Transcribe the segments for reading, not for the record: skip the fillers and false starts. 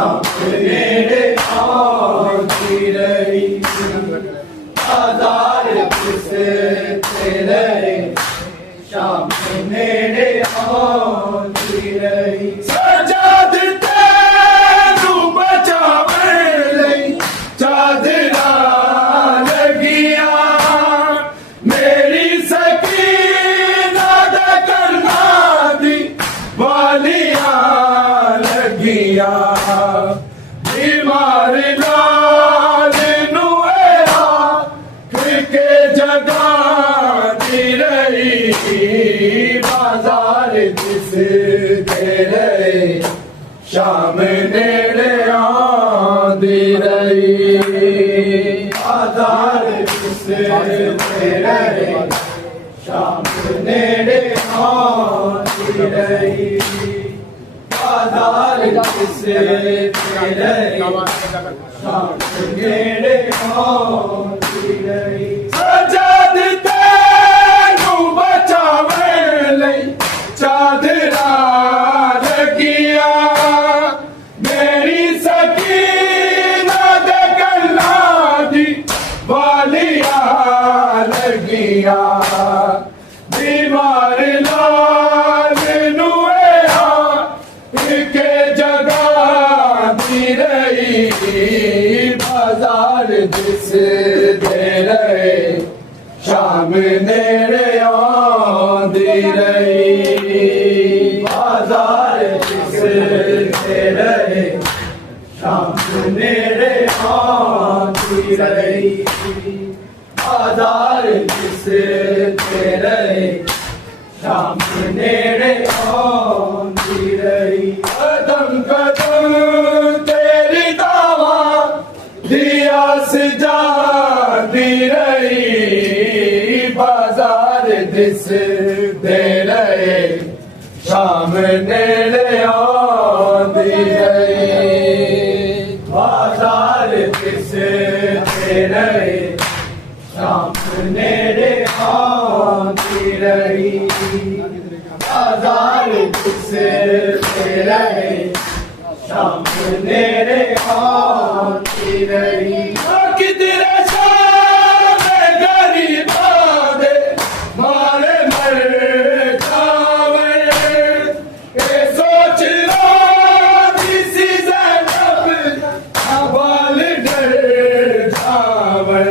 शाम नेड़े आंदी रही बाजार किसे तेरे शाम नेड़े आंदी रही सजाद तेनू बचावे लई चादरा लगिया मेरी सकीना दे करना दी वालिया लगिया बीमार लाल नुएरा के जगा दी रही बाजार जिस तेरे शाम नेड़े आंदी रही बाजार जिस तेरे शाम नेड़े आंदी रही बाजार जिस तेरे शाम नेड़े आंदी रही सजाद तेनू बचावे लई चादरा लगिया मेरी सकीना दे गल्ला दी वालिया लगिया बीमार लाल नुएरा के जगा दी रही बाजार जिस दे रहे शाम नेड़े आंदी रही बाजार जिस दे रहे शाम नेड़े आंदी रही बाजार जिस दे रहे शाम नेड़े आंदी रही कदम कदम तेरी दावा दिया सजा दी रही बाजार जिस दे रहे शाम नेड़े आंदी रही बाजार जिस दे रहे शाम नेड़े आंदी रही बाजार जिस दे रहे शाम नेड़े आंदी रही किधरे शाम गरीब दे मारे मर जावे ए सोच लो किसी ज़ैनब बाल डर जावे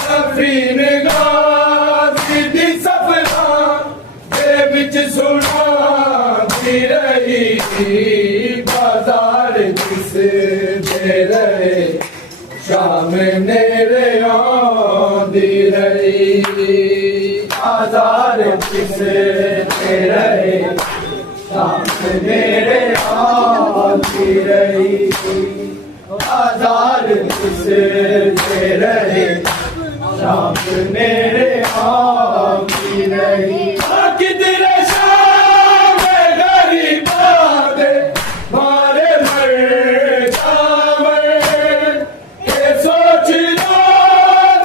सफीन गाज़ी दी सफरा दे विच सुना दी रही बाजार जिस दे रहे शाम नेड़े आंदी रही बाजार जिस दे रहे शाम नेड़े आंदी रही बाजार जिस दे रहे शाम नेड़े आंदी रही किधरे शाम गरीब दे मारे मर जावे ये सोच लो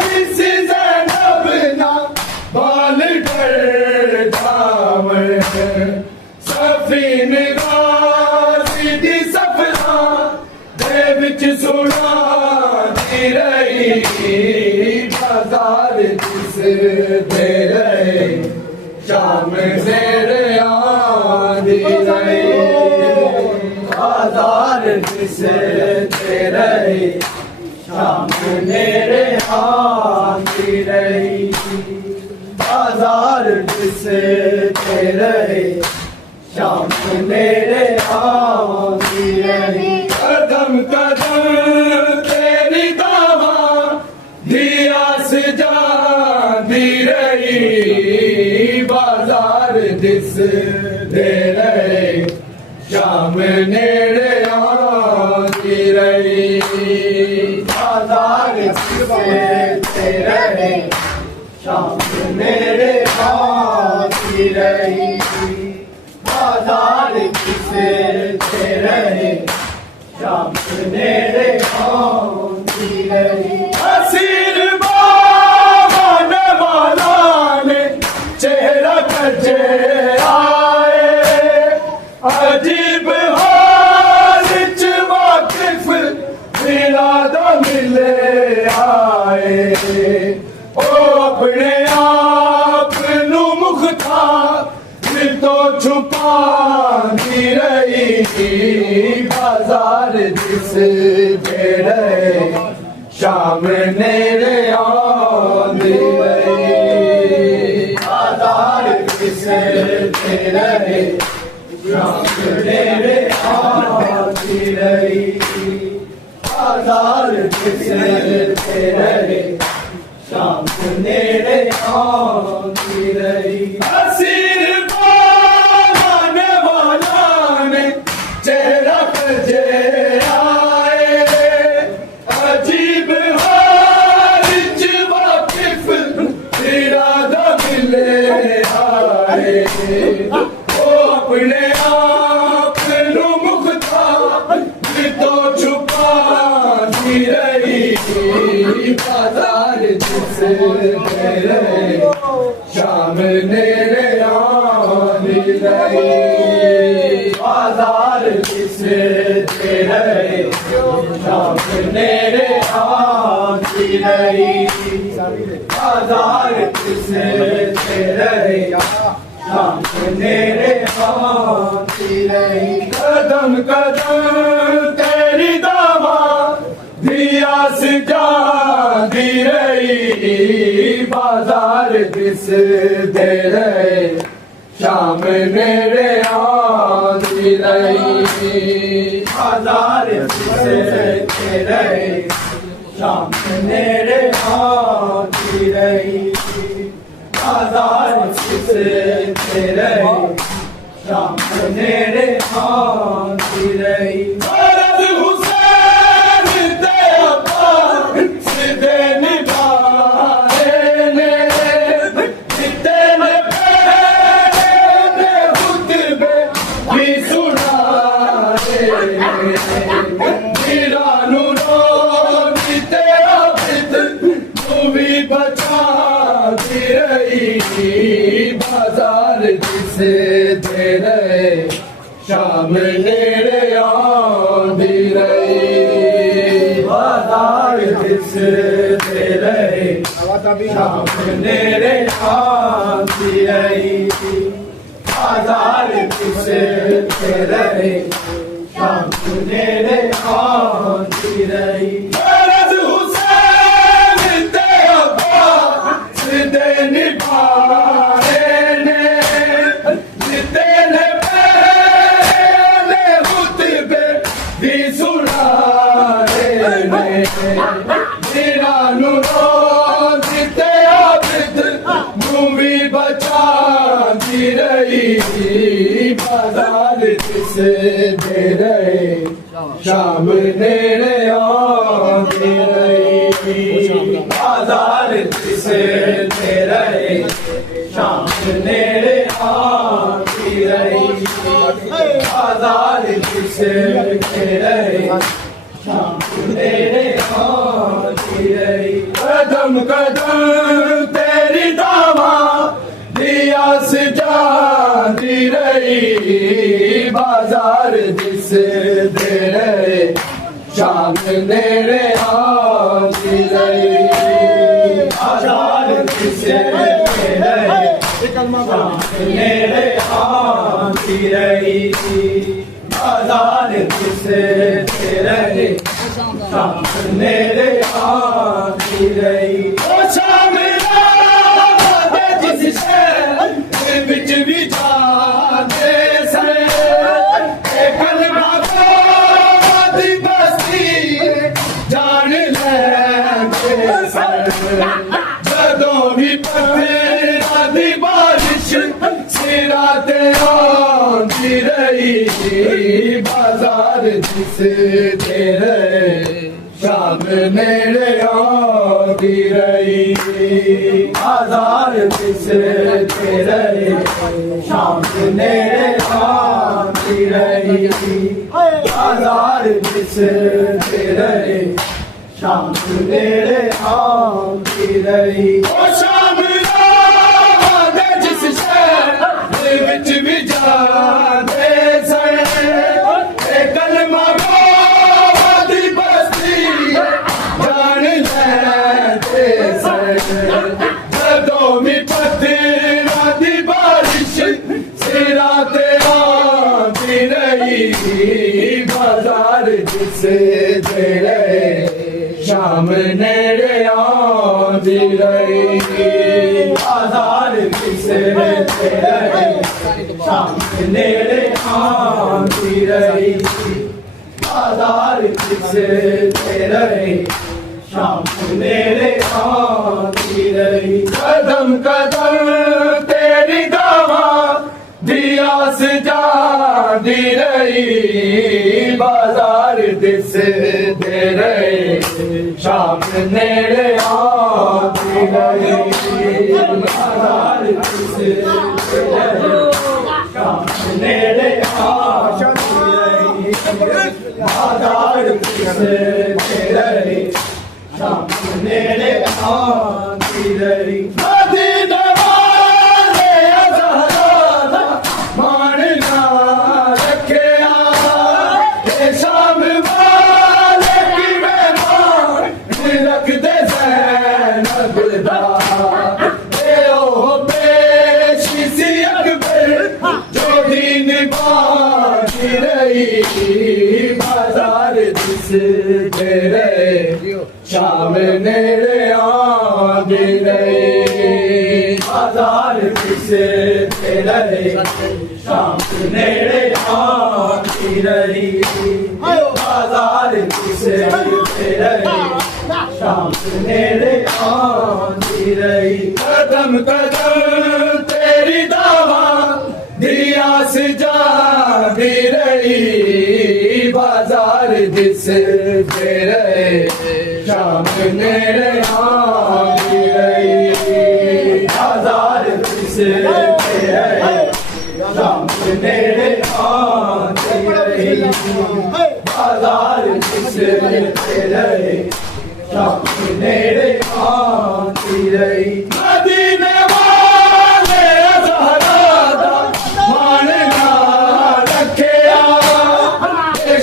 किसी ज़ैनब ना बाल डर जावे सफीन गाज़ी दी सफरा दे विच सुना दी रही बाजार जिस दे रहे शाम नेड़े आंदी रही बाजार जिस दे रहे शाम नेड़े आंदी रही बाजार जिस दे रहे शाम नेड़े आंदी रही कदम कदम तेरी दावा दिया सजा दी रही बाजार जिस दे रहे शाम नेड़े आंदी रही बाजार जिस दे रहे शाम नेड़े आंदी रही बाजार जिस दे रहे शाम नेड़े आंदी रही असीर बाने वाला ने चेहरा कजे आए अजीब हाल च बाजार जिस बेड़े शाम नेड़े आंदी रही बाजार जिस बेड़े शाम नेड़े आंदी रही बाजार जिस बेड़े शाम नेड़े आंदी रही असीर पाने वाला ने चेहरा जे आए अजीब हाल च वाकिफ इरादा मिले आए वो अपने आप नू मुख्तार तो छुपाती रही बाजार जिस तेरे शाम नेड़े आंदी रही बाजार जिस तेरे शाम नेड़े आंदी रही बाजार जिस तेरे शाम नेड़े आंदी रही कदम कदम तेरी दावा दिया सजाती रही बाजार जिस तेरे शाम नेड़े आंदी रही बाजार जिस तेरे शाम नेड़े आंदी रही बाजार जिस तेरे शाम नेड़े आंदी रही बाजार जिस तेरे शाम नेड़े आंदी रही बाजार जिस तेरे शाम नेड़े आंदी रही बाजार जिस तेरे शाम नेड़े आंदी रही बचाती रही बाजार जिस तेरे शाम नेड़े आंदी रही बाजार जिस तेरे शाम नेड़े आंदी रही बाजार जिस तेरे शाम नेड़े आंदी रही कदम कदम तेरी दावा दिया सजाती रही बाजार जिस तेरे शाम नेड़े आंदी रही बाजार जिस तेरे शाम नेड़े आंदी रही बाजार जिस तेरे शाम नेड़े आंदी रही शाम जिस बिच भी जाते से कलमा दी बस्ती जान लैंदे जदों भी पत्थरां दी बारिश सिरा ते आंदी रही बाजार जिस तेरे शाम नेड़े आंदी रही बाजार जिस तेरे शाम नेड़े आंदी रही बाजार जिस तेरे शाम नेड़े आंदी रही शाम जिस शहर विच भी जाते से कलमा दी बस्ती जान लैंदे जदों भी पत्थरां दी बारिश सिरा ते आंदी रही बाजार जिस तेरे शाम नेड़े आंदी रही बाजार जिस तेरे शाम नेड़े आंदी रही बाजार जिस तेरे शाम नेड़े आंदी रही कदम कदम तेरी दावा दिया सजादी रही बाजार दिस दे रहे शाम नेड़े आती रही बाजार दिस दे रहे शाम नेड़े आती रही बाजार दिस दे रहे शाम नेड़े आती रही बाजार जिस तेरे शाम नेड़े आंदी रही बाजार जिस तेरे शाम नेड़े आंदी रही बाजार जिस तेरे शाम नेड़े आंदी रही कदम कदम तेरी दावा दिया सजादी रही बाजार जिस तेरे शाम नेड़े आंदी रही बाजार जिस तेरे शाम नेड़े आंदी रही बाजार जिस तेरे शाम नेड़े आंदी रही मदीने वाले ज़हरा मान ना रखिया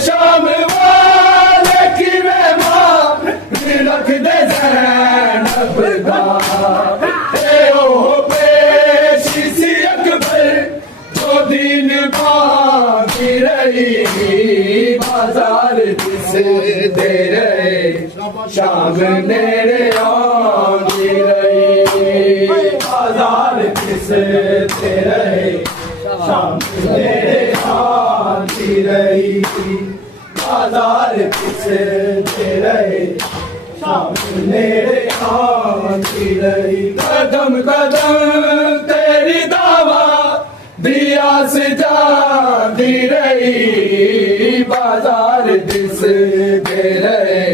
शाम वाले की मेहमान रख दे ज़ैनब दा ओ पेशी सी अकबर जो दीन बाकी रही बाजार जिस दे रहे शाम नेड़े आंदी रही बाजार जिस दे रहे शाम नेड़े आंदी रही बाजार जिस दे रहे शाम नेड़े आंदी रही कदम कदम तेरी दावा दिया सजादी रही बाजार जिस दे रहे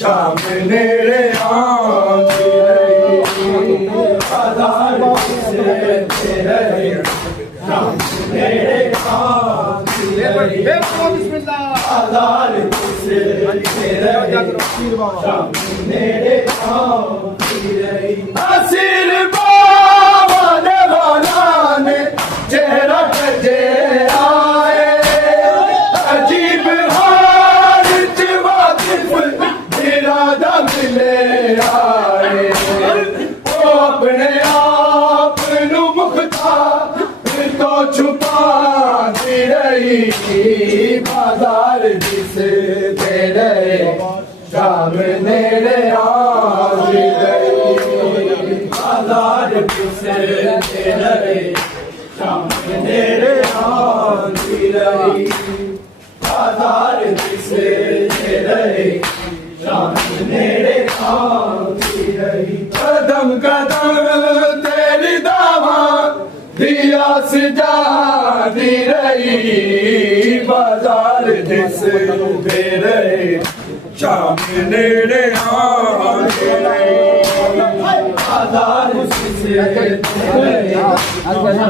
शाम नेड़े आंदी रही बाजार जिस दे रहे शाम नेड़े आंदी रही बाजार जिस दे रहे शाम नेड़े आंदी रही असीर बाबा ने वाला ने चेहरा कजे आए अजीब हाल च वाकिफ इरादा मिले आए वो अपने आप नू मुख्तार तो छुपाती रही बाजार जिस दे रहे शाम नेड़े आंदी रही बाजार जिस दे रहे शाम नेड़े आंदी रही बाजार जिस दे रहे शाम नेड़े आंदी रही कदम कदम तेरी दावा दिया सजादी रही बाजार जिस दे रहे शाम नेड़े आंदी रही बाजार जिस दे रहे शाम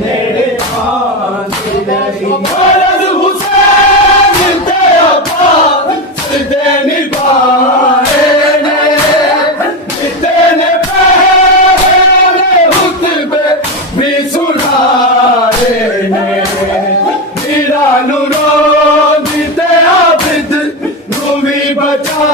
नेड़े आंदी रही फर्ज हुसैन ते अब्बास दे निभाए ने पहले हुतबे भी सुनाए ने मीरा नूरो दी ते आबिद नू भी बचा